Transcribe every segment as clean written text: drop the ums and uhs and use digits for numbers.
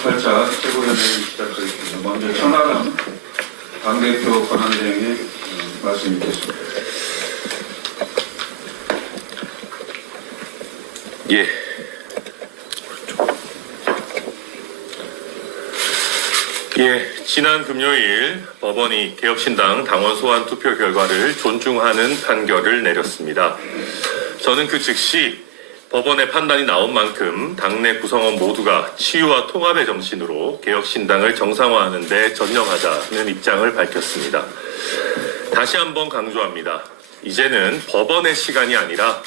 28차 최고위원회의 시작하겠습니다. 먼저 천하람 당대표 권한대행의 말씀 있겠습니다. 예. 지난 금요일 법원이 개혁신당 당원 소환 투표 결과를 존중하는 판결을 내렸습니다. 저는 그 즉시 법원의 판단이 나온 만큼 당내 구성원 모두가 치유와 통합의 정신으로 개혁신당을 정상화하는 데 전념하자는 입장을 밝혔습니다. 다시 한번 강조합니다. 이제는 법원의 시간이 아니라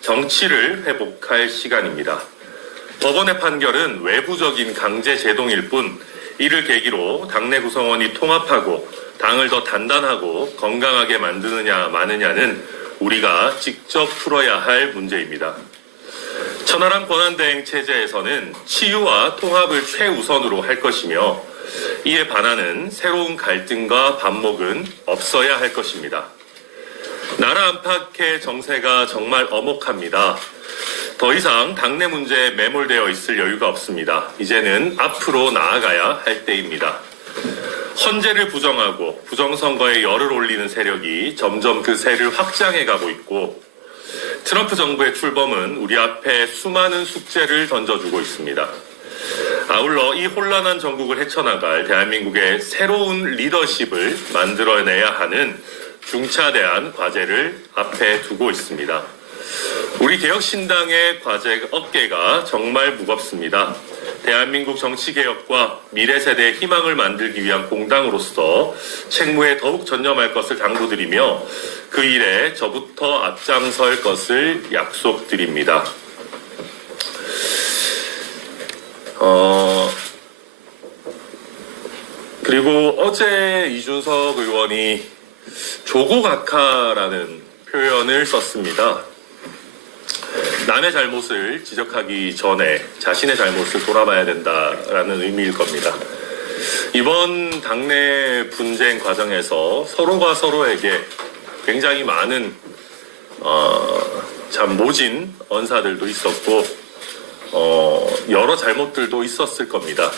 정치를 회복할 시간입니다. 법원의 판결은 외부적인 강제 제동일 뿐 이를 계기로 당내 구성원이 통합하고 당을 더 단단하고 건강하게 만드느냐 마느냐는 우리가 직접 풀어야 할 문제입니다. 천하람 권한대행 체제에서는 치유와 통합을 최우선으로 할 것이며 이에 반하는 새로운 갈등과 반목은 없어야 할 것입니다. 나라 안팎의 정세가 정말 엄혹합니다. 더 이상 당내 문제에 매몰되어 있을 여유가 없습니다. 이제는 앞으로 나아가야 할 때입니다. 헌재를 부정하고 부정선거에 열을 올리는 세력이 점점 그 세를 확장해가고 있고 트럼프 정부의 출범은 우리 앞에 수많은 숙제를 던져주고 있습니다. 아울러 이 혼란한 전국을 헤쳐나갈 대한민국의 새로운 리더십을 만들어내야 하는 중차대한 과제를 앞에 두고 있습니다. 우리 개혁신당의 과제 어깨가 정말 무겁습니다. 대한민국 정치개혁과 미래세대의 희망을 만들기 위한 공당으로서 책무에 더욱 전념할 것을 당부드리며 그 일에 저부터 앞장설 것을 약속드립니다. 그리고 어제 이준석 의원이 조국악화라는 표현을 썼습니다. 남의 잘못을 지적하기 전에 자신의 잘못을 돌아봐야 된다라는 의미일 겁니다. 이번 당내 분쟁 과정에서 서로가 서로에게 굉장히 많은 참 모진 언사들도 있었고 여러 잘못들도 있었을 겁니다.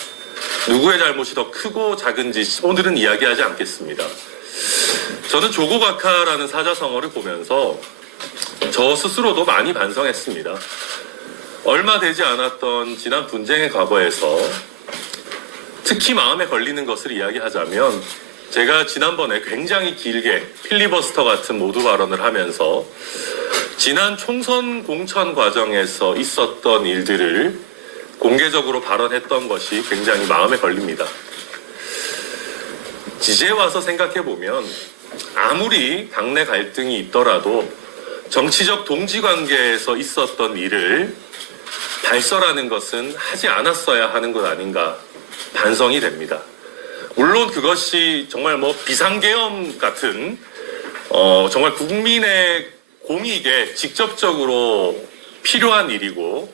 누구의 잘못이 더 크고 작은지 오늘은 이야기하지 않겠습니다. 저는 조국악화라는 사자성어를 보면서 저 스스로도 많이 반성했습니다. 얼마 되지 않았던 지난 분쟁의 과거에서 특히 마음에 걸리는 것을 이야기하자면 제가 지난번에 굉장히 길게 필리버스터 같은 모두 발언을 하면서 지난 총선 공천 과정에서 있었던 일들을 공개적으로 발언했던 것이 굉장히 마음에 걸립니다. 이제 와서 생각해보면 아무리 당내 갈등이 있더라도 정치적 동지관계에서 있었던 일을 발설하는 것은 하지 않았어야 하는 것 아닌가 반성이 됩니다. 물론 그것이 정말 비상계엄 같은 정말 국민의 공익에 직접적으로 필요한 일이고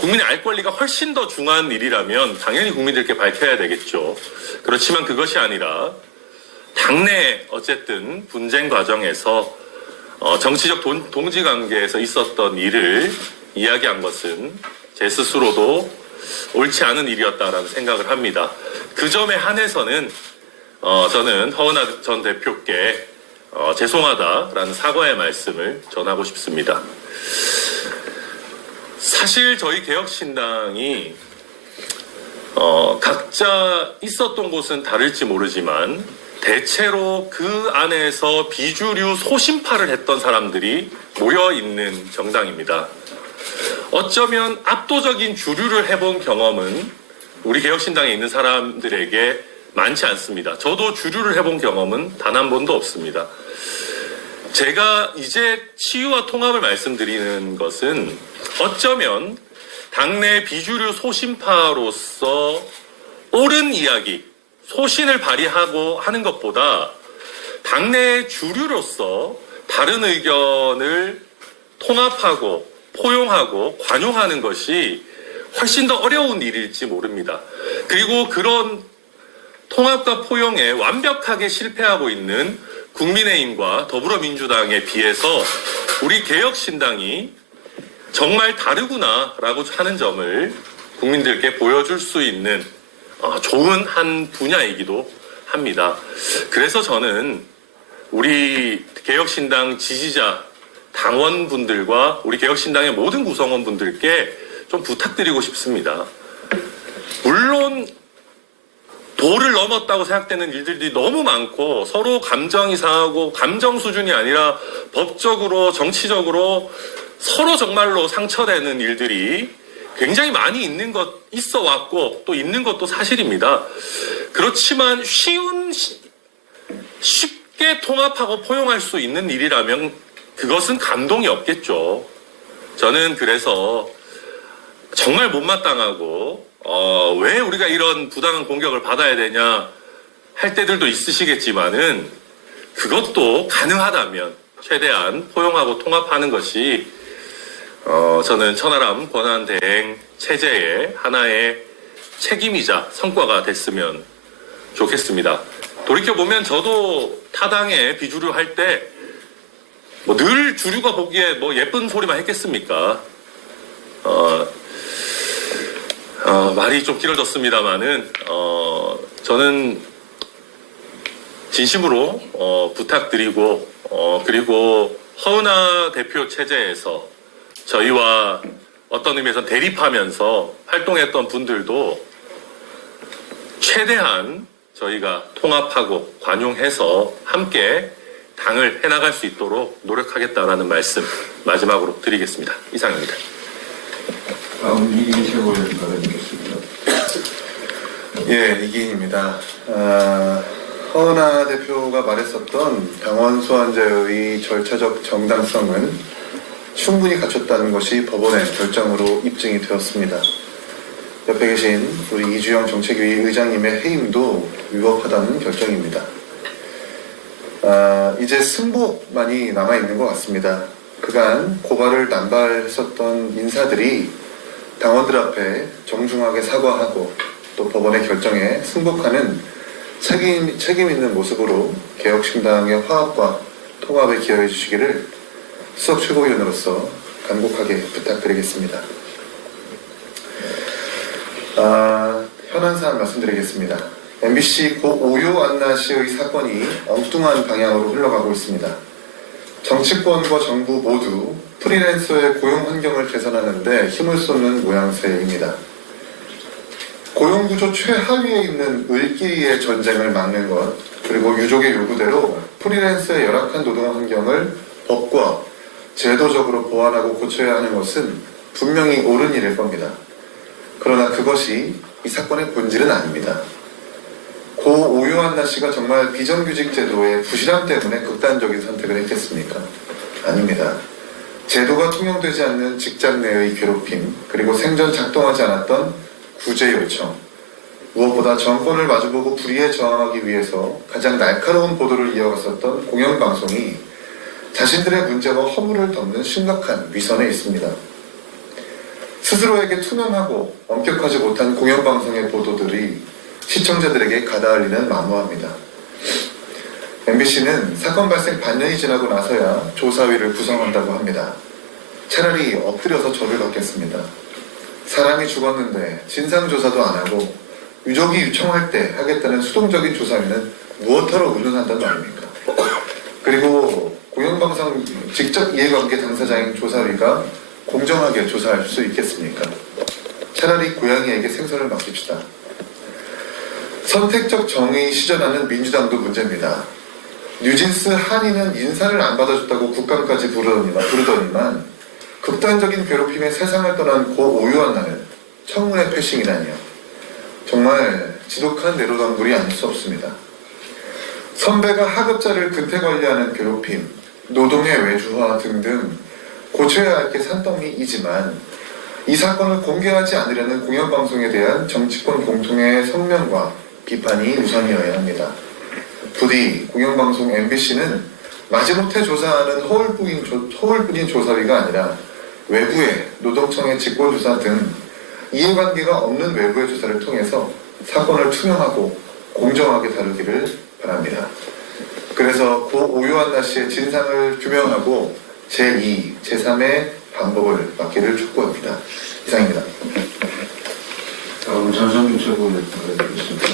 국민의 알 권리가 훨씬 더 중요한 일이라면 당연히 국민들께 밝혀야 되겠죠. 그렇지만 그것이 아니라 당내 어쨌든 분쟁 과정에서 정치적 동지관계에서 있었던 일을 이야기한 것은 제 스스로도 옳지 않은 일이었다라는 생각을 합니다. 그 점에 한해서는 저는 허은하 전 대표께 죄송하다라는 사과의 말씀을 전하고 싶습니다. 사실 저희 개혁신당이 각자 있었던 곳은 다를지 모르지만 대체로 그 안에서 비주류 소신파를 했던 사람들이 모여있는 정당입니다. 어쩌면 압도적인 주류를 해본 경험은 우리 개혁신당에 있는 사람들에게 많지 않습니다. 저도 주류를 해본 경험은 단 한 번도 없습니다. 제가 이제 치유와 통합을 말씀드리는 것은 어쩌면 당내 비주류 소신파로서 옳은 이야기, 소신을 발휘하고 하는 것보다 당내 주류로서 다른 의견을 통합하고 포용하고 관용하는 것이 훨씬 더 어려운 일일지 모릅니다. 그리고 그런 통합과 포용에 완벽하게 실패하고 있는 국민의힘과 더불어민주당에 비해서 우리 개혁신당이 정말 다르구나라고 하는 점을 국민들께 보여줄 수 있는 좋은 한 분야이기도 합니다. 그래서 저는 우리 개혁신당 지지자 당원분들과 우리 개혁신당의 모든 구성원분들께 좀 부탁드리고 싶습니다. 물론 도를 넘었다고 생각되는 일들이 너무 많고 서로 감정이 상하고 감정 수준이 아니라 법적으로 정치적으로 서로 정말로 상처되는 일들이 굉장히 많이 있어 왔고 또 있는 것도 사실입니다. 그렇지만 쉽게 통합하고 포용할 수 있는 일이라면 그것은 감동이 없겠죠. 저는 그래서 정말 못마땅하고 왜 우리가 이런 부당한 공격을 받아야 되냐 할 때들도 있으시겠지만은 그것도 가능하다면 최대한 포용하고 통합하는 것이 저는 천하람 권한대행 체제의 하나의 책임이자 성과가 됐으면 좋겠습니다. 돌이켜보면 저도 타당에 비주류 할 때 늘 주류가 보기에 예쁜 소리만 했겠습니까? 말이 좀 길어졌습니다만은 저는 진심으로 부탁드리고 그리고 허은하 대표 체제에서 저희와 어떤 의미에서 대립하면서 활동했던 분들도 최대한 저희가 통합하고 관용해서 함께 당을 해나갈 수 있도록 노력하겠다라는 말씀 마지막으로 드리겠습니다. 이상입니다. 다음 이기인 최고위원 받아주겠습니다. 예, 이기인입니다. 허은하 대표가 말했었던 당원 소환제의 절차적 정당성은 충분히 갖췄다는 것이 법원의 결정으로 입증이 되었습니다. 옆에 계신 우리 이주영 정책위 의장님의 해임도 위법하다는 결정입니다. 이제 승복만이 남아있는 것 같습니다. 그간 고발을 남발했었던 인사들이 당원들 앞에 정중하게 사과하고 또 법원의 결정에 승복하는 책임 있는 모습으로 개혁신당의 화합과 통합에 기여해 주시기를 수석 최고위원으로서 간곡하게 부탁드리겠습니다. 현안 사안 말씀드리겠습니다. MBC 고 오요 안나 씨의 사건이 엉뚱한 방향으로 흘러가고 있습니다. 정치권과 정부 모두 프리랜서의 고용 환경을 개선하는 데 힘을 쏟는 모양새입니다. 고용구조 최하위에 있는 을끼리의 전쟁을 막는 것, 그리고 유족의 요구대로 프리랜서의 열악한 노동 환경을 법과 제도적으로 보완하고 고쳐야 하는 것은 분명히 옳은 일일 겁니다. 그러나 그것이 이 사건의 본질은 아닙니다. 고 오요한나 씨가 정말 비정규직 제도의 부실함 때문에 극단적인 선택을 했겠습니까? 아닙니다. 제도가 통용되지 않는 직장 내의 괴롭힘, 그리고 생전 작동하지 않았던 구제 요청, 무엇보다 정권을 마주보고 불의에 저항하기 위해서 가장 날카로운 보도를 이어갔었던 공영방송이 자신들의 문제와 허물을 덮는 심각한 위선에 있습니다. 스스로에게 투명하고 엄격하지 못한 공영방송의 보도들이 시청자들에게 가다알리는 만무합니다. MBC는 사건 발생 반년이 지나고 나서야 조사위를 구성한다고 합니다. 차라리 엎드려서 절을 받겠습니다. 사람이 죽었는데 진상조사도 안 하고 유족이 요청할 때 하겠다는 수동적인 조사위는 무엇하러 운운한단 말입니까? 그리고 공영방송 직접 이해관계 당사자인 조사위가 공정하게 조사할 수 있겠습니까? 차라리 고양이에게 생선을 맡깁시다. 선택적 정의 시전하는 민주당도 문제입니다. 뉴진스 한이는 인사를 안 받아줬다고 국감까지 부르더니만 극단적인 괴롭힘에 세상을 떠난 고 오유한나는 청문회 패싱이라니요. 정말 지독한 내로남불이 아닐 수 없습니다. 선배가 하급자를 근태 관리하는 괴롭힘, 노동의 외주화 등등 고쳐야 할 게 산더미이지만 이 사건을 공개하지 않으려는 공영방송에 대한 정치권 공통의 성명과 비판이 우선이어야 합니다. 부디 공영방송 MBC는 마지못해 조사하는 허울뿐인 조사위가 아니라 외부의 노동청의 직권조사 등 이해관계가 없는 외부의 조사를 통해서 사건을 투명하고 공정하게 다루기를 바랍니다. 그래서 고 오요한나 씨의 진상을 규명하고 제2, 제3의 반복을 막기를 촉구합니다. 이상입니다. 전성균 최고위원 드리겠습니다.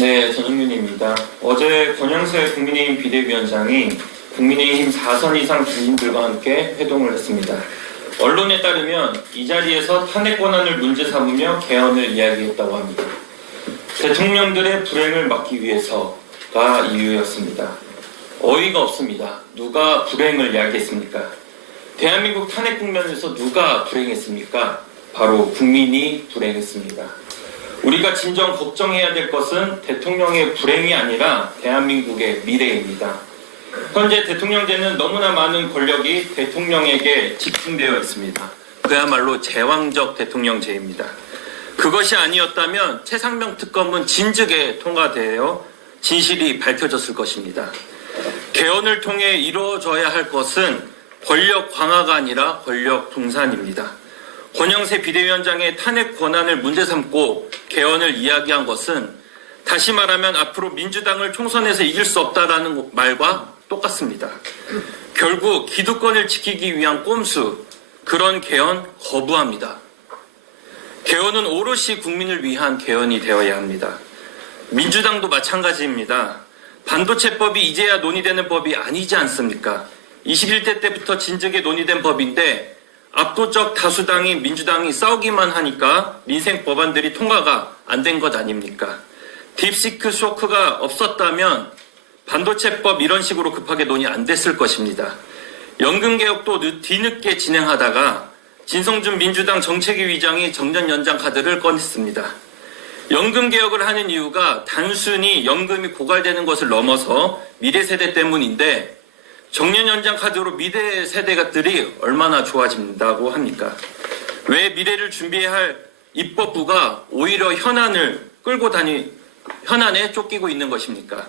네, 전성균입니다. 어제 권영세 국민의힘 비대위원장이 국민의힘 4선 이상 주인들과 함께 회동을 했습니다. 언론에 따르면 이 자리에서 탄핵 권한을 문제 삼으며 개헌을 이야기했다고 합니다. 대통령들의 불행을 막기 위해서가 이유였습니다. 어이가 없습니다. 누가 불행을 이야기했습니까? 대한민국 탄핵 국면에서 누가 불행했습니까? 바로 국민이 불행했습니다. 우리가 진정 걱정해야 될 것은 대통령의 불행이 아니라 대한민국의 미래입니다. 현재 대통령제는 너무나 많은 권력이 대통령에게 집중되어 있습니다. 그야말로 제왕적 대통령제입니다. 그것이 아니었다면 최상병 특검은 진즉에 통과되어 진실이 밝혀졌을 것입니다. 개헌을 통해 이루어져야 할 것은 권력 강화가 아니라 권력 분산입니다. 권영세 비대위원장의 탄핵 권한을 문제 삼고 개헌을 이야기한 것은 다시 말하면 앞으로 민주당을 총선에서 이길 수 없다라는 말과 똑같습니다. 결국 기득권을 지키기 위한 꼼수, 그런 개헌 거부합니다. 개헌은 오롯이 국민을 위한 개헌이 되어야 합니다. 민주당도 마찬가지입니다. 반도체법이 이제야 논의되는 법이 아니지 않습니까? 21대 때부터 진즉에 논의된 법인데 압도적 다수당인 민주당이 싸우기만 하니까 민생 법안들이 통과가 안 된 것 아닙니까? 딥시크 쇼크가 없었다면 반도체법 이런 식으로 급하게 논의 안 됐을 것입니다. 연금개혁도 뒤늦게 진행하다가 진성준 민주당 정책위 위장이 정년 연장 카드를 꺼냈습니다. 연금개혁을 하는 이유가 단순히 연금이 고갈되는 것을 넘어서 미래세대 때문인데 정년 연장 카드로 미래 세대들이 얼마나 좋아진다고 합니까? 왜 미래를 준비해야 할 입법부가 오히려 현안에 쫓기고 있는 것입니까?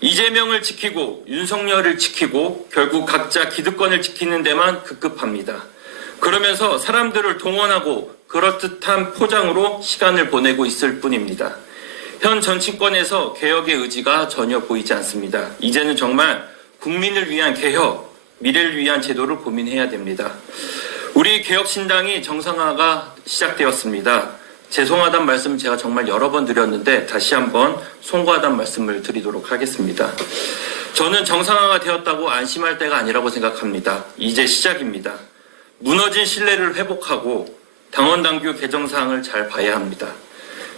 이재명을 지키고 윤석열을 지키고 결국 각자 기득권을 지키는 데만 급급합니다. 그러면서 사람들을 동원하고 그럴듯한 포장으로 시간을 보내고 있을 뿐입니다. 현 정치권에서 개혁의 의지가 전혀 보이지 않습니다. 이제는 정말 국민을 위한 개혁, 미래를 위한 제도를 고민해야 됩니다. 우리 개혁신당이 정상화가 시작되었습니다. 죄송하다는 말씀 제가 정말 여러 번 드렸는데 다시 한번 송구하다는 말씀을 드리도록 하겠습니다. 저는 정상화가 되었다고 안심할 때가 아니라고 생각합니다. 이제 시작입니다. 무너진 신뢰를 회복하고 당원당규 개정사항을 잘 봐야 합니다.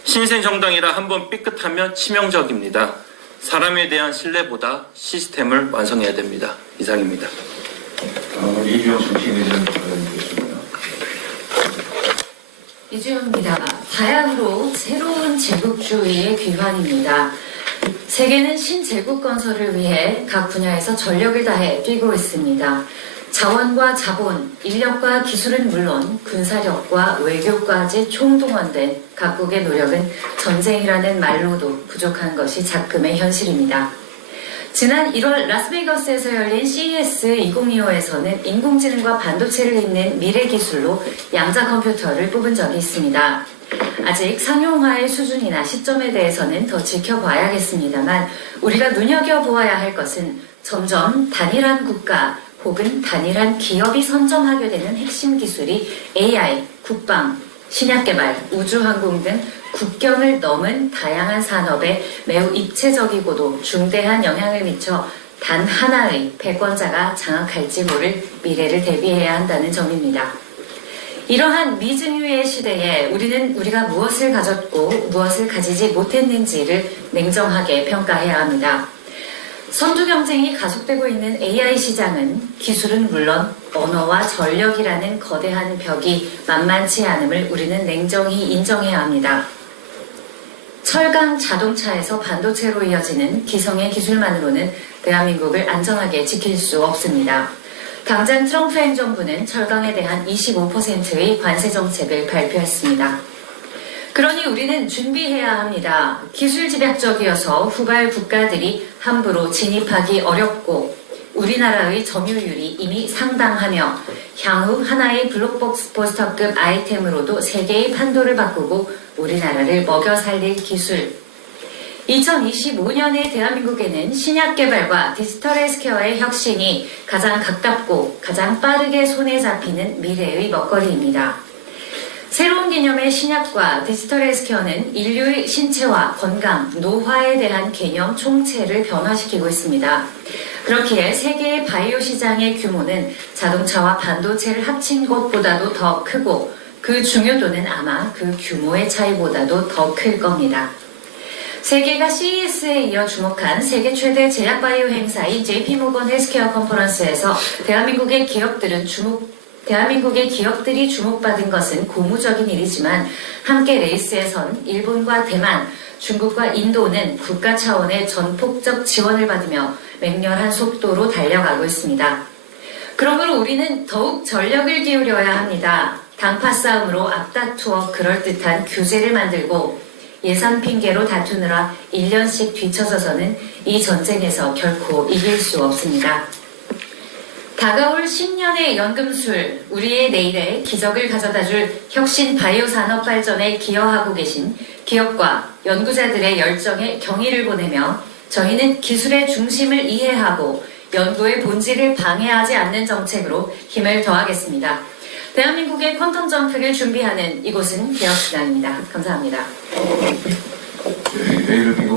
신생정당이라 한번 삐끗하면 치명적입니다. 사람에 대한 신뢰보다 시스템을 완성해야 됩니다. 이상입니다. 이주영 정치인의원 드리겠습니다. 이주영입니다. 바야흐로 새로운 제국주의의 귀환입니다. 세계는 신제국 건설을 위해 각 분야에서 전력을 다해 뛰고 있습니다. 자원과 자본, 인력과 기술은 물론 군사력과 외교까지 총동원된 각국의 노력은 전쟁이라는 말로도 부족한 것이 작금의 현실입니다. 지난 1월 라스베이거스에서 열린 CES 2025에서는 인공지능과 반도체를 잇는 미래기술로 양자 컴퓨터를 뽑은 적이 있습니다. 아직 상용화의 수준이나 시점에 대해서는 더 지켜봐야겠습니다만 우리가 눈여겨보아야 할 것은 점점 단일한 국가 혹은 단일한 기업이 선점하게 되는 핵심 기술이 AI, 국방, 신약개발, 우주항공 등 국경을 넘은 다양한 산업에 매우 입체적이고도 중대한 영향을 미쳐 단 하나의 패권자가 장악할지 모를 미래를 대비해야 한다는 점입니다. 이러한 미증유의 시대에 우리는 우리가 무엇을 가졌고 무엇을 가지지 못했는지를 냉정하게 평가해야 합니다. 선두 경쟁이 가속되고 있는 AI 시장은 기술은 물론 언어와 전력이라는 거대한 벽이 만만치 않음을 우리는 냉정히 인정해야 합니다. 철강 자동차에서 반도체로 이어지는 기성의 기술만으로는 대한민국을 안전하게 지킬 수 없습니다. 당장 트럼프 행정부는 철강에 대한 25%의 관세 정책을 발표했습니다. 그러니 우리는 준비해야 합니다. 기술 집약적이어서 후발 국가들이 함부로 진입하기 어렵고 우리나라의 점유율이 이미 상당하며 향후 하나의 블록버스터급 아이템으로도 세계의 판도를 바꾸고 우리나라를 먹여 살릴 기술. 2025년의 대한민국에는 신약 개발과 디지털 헬스케어의 혁신이 가장 가깝고 가장 빠르게 손에 잡히는 미래의 먹거리입니다. 새로운 개념의 신약과 디지털 헬스케어는 인류의 신체와 건강, 노화에 대한 개념 총체를 변화시키고 있습니다. 그렇기에 세계의 바이오 시장의 규모는 자동차와 반도체를 합친 것보다도 더 크고 그 중요도는 아마 그 규모의 차이보다도 더 클 겁니다. 세계가 CES에 이어 주목한 세계 최대 제약 바이오 행사인 JP모건 헬스케어 컨퍼런스에서 대한민국의 기업들이 주목받은 것은 고무적인 일이지만 함께 레이스에 선 일본과 대만, 중국과 인도는 국가 차원의 전폭적 지원을 받으며 맹렬한 속도로 달려가고 있습니다. 그러므로 우리는 더욱 전력을 기울여야 합니다. 당파 싸움으로 앞다투어 그럴듯한 규제를 만들고 예산 핑계로 다투느라 1년씩 뒤쳐서서는 이 전쟁에서 결코 이길 수 없습니다. 다가올 10년의 연금술, 우리의 내일에 기적을 가져다줄 혁신 바이오 산업 발전에 기여하고 계신 기업과 연구자들의 열정에 경의를 보내며 저희는 기술의 중심을 이해하고 연구의 본질을 방해하지 않는 정책으로 힘을 더하겠습니다. 대한민국의 퀀텀 점프를 준비하는 이곳은 개혁신당입니다. 감사합니다. 내일을 빙고